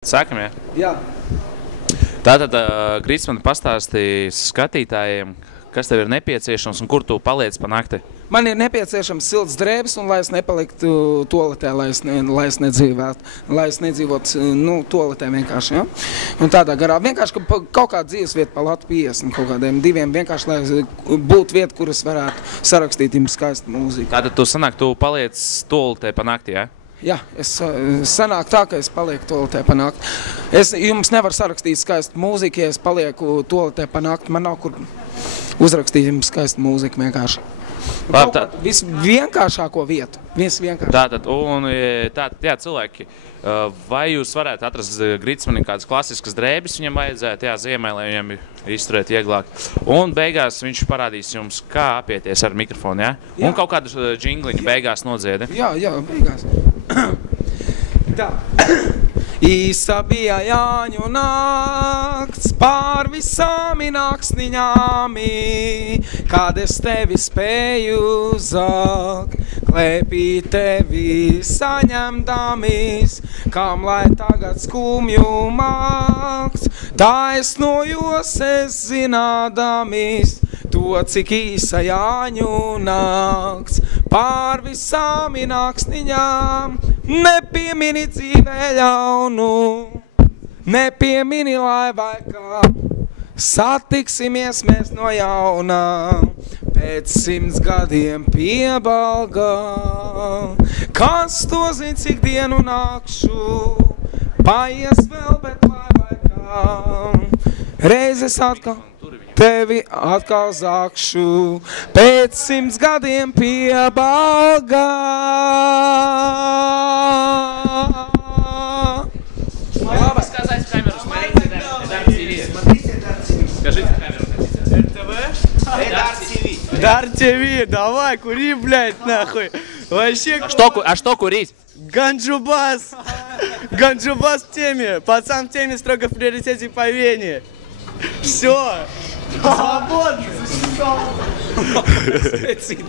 Sākam, jā? Jā. Tātad Grits man pastāstīja skatītājiem, kas tev ir nepieciešams un kur tu paliec pa nakti. Man ir nepieciešams silts drēbes, un lai es nepaliktu toaletē, lai es nedzīvotu toaletē vienkārši. Ja? Un tādā garā. Vienkārši kaut kāda dzīves vieta pa latu 50, kaut kādiem diviem, vienkārši lai būtu vieta, kur es varētu sarakstīt jums skaistu mūziku. Tātad tu sanāk, tu paliec toaletē pa nakti, jā? Jā, sanāk tā, ka es palieku toaletē pa nakti. Es jums nevaru sarakstīt skaistu mūziku, ja es palieku toaletē pa nakti. Man nav kur uzrakstīt jums skaistu mūziku vienkārši. Visvienkāršāko vietu. Tātad, jā, cilvēki, vai jūs varētu atrast Gritsmanim kādas klasiskas drēbes viņam vajadzētu, jā, ziemē, lai viņam izturēt vieglāk. Un beigās viņš parādīs jums, kā apieties ar mikrofonu, jā? Un kaut kādu džingliņu beigās nodziedi. Jā, beigās. Tā. Īsa bija Jāņu nakts pār visām inaksniņāmi, kad es tevi spēju uzāk, klēpī tevi saņemdamies, kam lai tagad skumju māks, taisnojos es zinādamies, to, cik īsa Jāņu nakts pār visām inaksniņām, nepiemini dzīvē ļaunu, nepiemini lai vai kā, satiksimies mēs no jaunā, pēc 100 gadiem piebalgā. Kas to zin, cik dienu nakšu, paies vēl, bet lai vai kā, reizes atkal tevi atkal zākšu, pēc 100 gadiem piebalgā. Сказать в камеру, смотрите, Дар ТВ. Скажите в камеру. РТВ? Дар ТВ, давай, кури, блядь, нахуй. Вообще... А что курить? Ганджубас. Ганджубас в теме. Пацан в теме, строго в приоритете по Вене. Все. Свободно.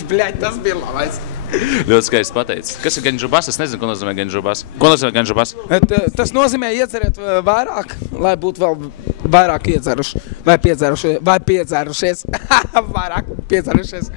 Bļaļ, tas bija labais. Ļoti skaisti pateicis. Kas ir ganžubas? Es nezinu, ko nozīmē ganžubas. Ko nozīmē ganžubas? Tas nozīmē iedzeriet vairāk, lai būtu vēl vairāk iedzeruši. Vai piedzerušies. Vairāk piedzerušies.